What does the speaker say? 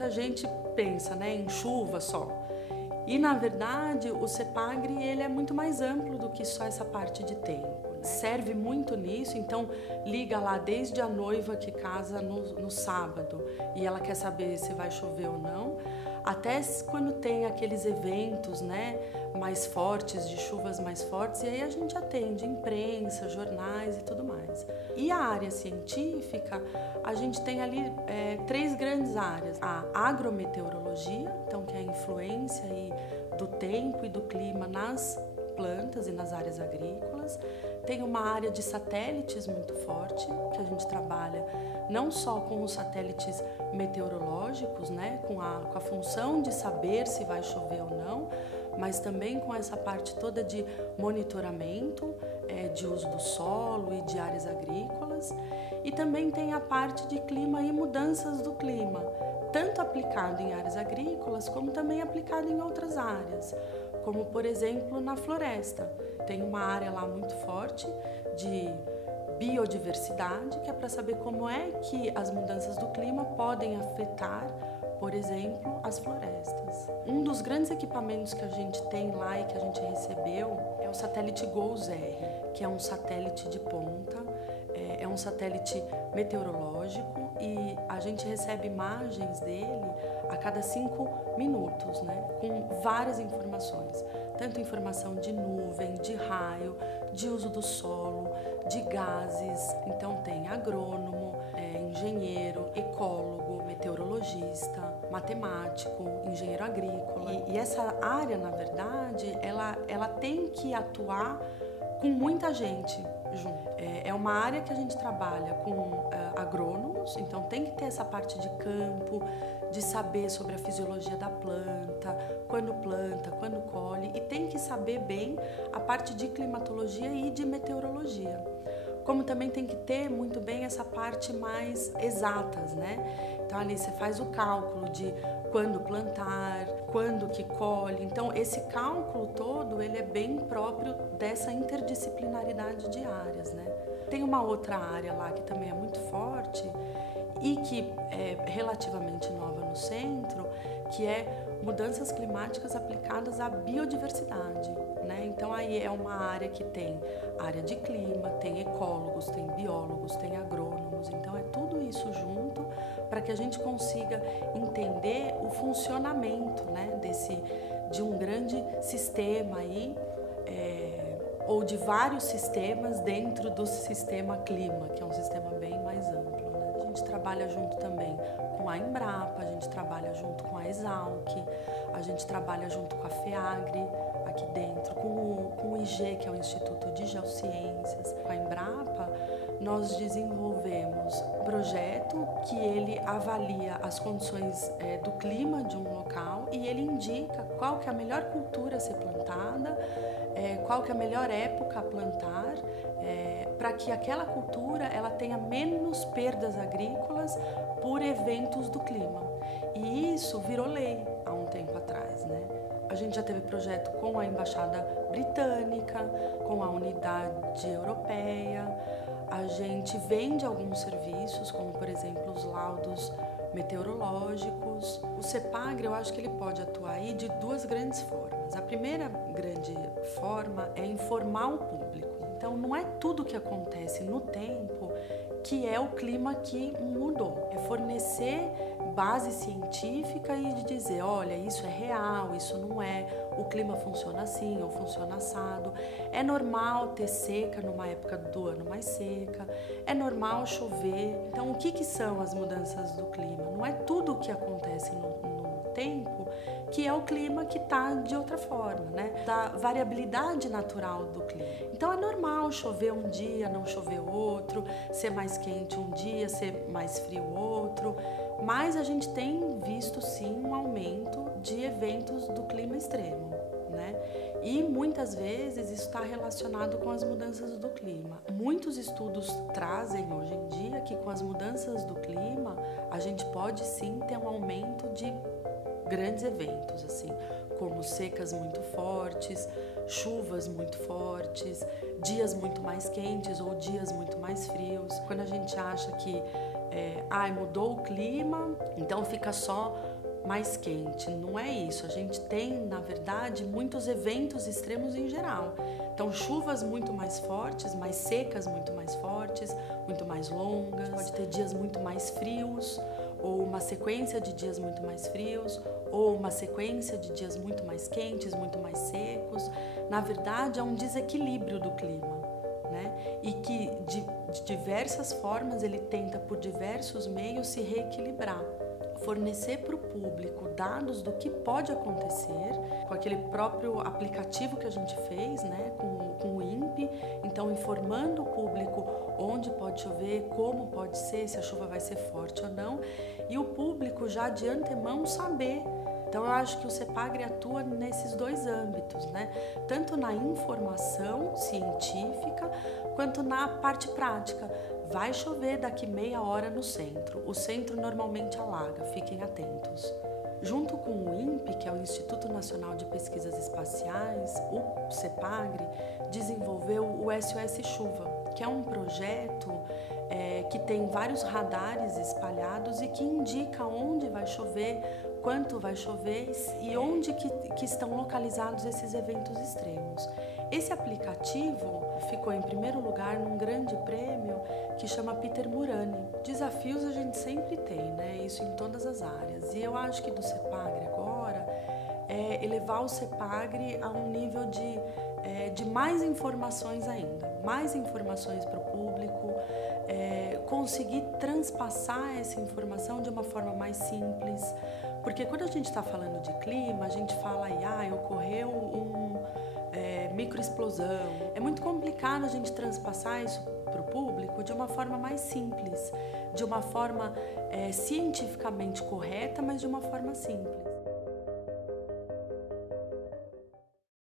muita gente pensa, né, em chuva só. E na verdade o CEPAGRE ele é muito mais amplo do que só essa parte de tempo. Serve muito nisso, então liga lá desde a noiva que casa no sábado e ela quer saber se vai chover ou não, até quando tem aqueles eventos, né, mais fortes, de chuvas mais fortes, e aí a gente atende imprensa, jornais e tudo mais. E a área científica, a gente tem ali 3 grandes áreas. A agrometeorologia, então que é a influência aí do tempo e do clima nas plantas e nas áreas agrícolas. Tem uma área de satélites muito forte, que a gente trabalha não só com os satélites meteorológicos, né, com a função de saber se vai chover ou não, mas também com essa parte toda de monitoramento, de uso do solo e de áreas agrícolas. E também tem a parte de clima e mudanças do clima, tanto aplicado em áreas agrícolas, como também aplicado em outras áreas, como por exemplo na floresta. Tem uma área lá muito forte de biodiversidade, que é para saber como é que as mudanças do clima podem afetar, por exemplo, as florestas. Um dos grandes equipamentos que a gente tem lá e que a gente recebeu é o satélite GOES-R, que é um satélite de ponta, é um satélite meteorológico e a gente recebe imagens dele a cada 5 minutos, né, com várias informações, tanto informação de nuvem, de raio, de uso do solo, de gases. Então tem agrônomo, engenheiro, ecólogo, meteorologista, matemático, engenheiro agrícola. E essa área, na verdade, ela tem que atuar com muita gente junto. É uma área que a gente trabalha com agrônomos, então tem que ter essa parte de campo, de saber sobre a fisiologia da planta, quando colhe, e tem que saber bem a parte de climatologia e de meteorologia. Como também tem que ter muito bem essa parte mais exatas, né? Então ali você faz o cálculo de quando plantar, quando que colhe. Então esse cálculo todo, ele é bem próprio dessa interdisciplinaridade de áreas, né? Tem uma outra área lá que também é muito forte e que é relativamente nova no centro, que é mudanças climáticas aplicadas à biodiversidade, né? Então aí é uma área que tem área de clima, tem ecólogos, tem biólogos, tem agrônomos, então é tudo isso junto para que a gente consiga entender o funcionamento, né, de um grande sistema aí, ou de vários sistemas dentro do sistema clima, que é um sistema bem mais amplo, né? A gente trabalha junto também com a Embrapa, a gente trabalha junto com a Exalc, a gente trabalha junto com a FEAGRE aqui dentro, com o IG, que é o Instituto de Geociências. Com a Embrapa, nós desenvolvemos um projeto que ele avalia as condições do clima de um local e ele indica qual que é a melhor cultura a ser plantada, qual que é a melhor época a plantar, para que aquela cultura ela tenha menos perdas agrícolas por eventos do clima. E isso virou lei há um tempo atrás, né? A gente já teve projeto com a Embaixada Britânica, com a Unidade Europeia. A gente vende alguns serviços, como por exemplo os laudos meteorológicos. O CEPAGRE, eu acho que ele pode atuar aí de 2 grandes formas. A primeira grande forma é informar o público. Então não é tudo que acontece no tempo que é o clima que mudou. É fornecer base científica e de dizer, olha, isso é real, isso não é, o clima funciona assim ou funciona assado. É normal ter seca numa época do ano mais seca, é normal chover. Então, o que são as mudanças do clima? Não é tudo o que acontece no tempo que é o clima que está de outra forma, né? Da variabilidade natural do clima. Então é normal chover um dia, não chover outro, ser mais quente um dia, ser mais frio outro, mas a gente tem visto sim um aumento de eventos do clima extremo, né? E muitas vezes isso está relacionado com as mudanças do clima. Muitos estudos trazem hoje em dia que com as mudanças do clima a gente pode sim ter um aumento de grandes eventos, assim, como secas muito fortes, chuvas muito fortes, dias muito mais quentes ou dias muito mais frios. Quando a gente acha que mudou o clima, então fica só mais quente. Não é isso. A gente tem, na verdade, muitos eventos extremos em geral. Então, chuvas muito mais fortes, mais secas muito mais fortes, muito mais longas. Pode ter dias muito mais frios, ou uma sequência de dias muito mais frios, ou uma sequência de dias muito mais quentes, muito mais secos. Na verdade, é um desequilíbrio do clima, né? E que de diversas formas ele tenta por diversos meios se reequilibrar, fornecer para o público dados do que pode acontecer com aquele próprio aplicativo que a gente fez, né, com o INPE, então informando o público onde pode chover, como pode ser, se a chuva vai ser forte ou não, e o público já de antemão saber. Então, eu acho que o CEPAGRE atua nesses dois âmbitos, né? Tanto na informação científica, quanto na parte prática. Vai chover daqui meia hora no centro. O centro normalmente alaga, fiquem atentos. Junto com o INPE, que é o Instituto Nacional de Pesquisas Espaciais, o CEPAGRE desenvolveu o SOS Chuva, que é um projeto que tem vários radares espalhados e que indica onde vai chover, quanto vai chover e onde que estão localizados esses eventos extremos. Esse aplicativo ficou em primeiro lugar num grande prêmio que chama Peter Murani. Desafios a gente sempre tem, né? Isso em todas as áreas. E eu acho que do CEPAGRE agora é elevar o CEPAGRE a um nível de mais informações ainda, mais informações para o público, conseguir transpassar essa informação de uma forma mais simples, porque quando a gente está falando de clima, a gente fala aí, ocorreu microexplosão. É muito complicado a gente transpassar isso para o público de uma forma mais simples, de uma forma cientificamente correta, mas de uma forma simples.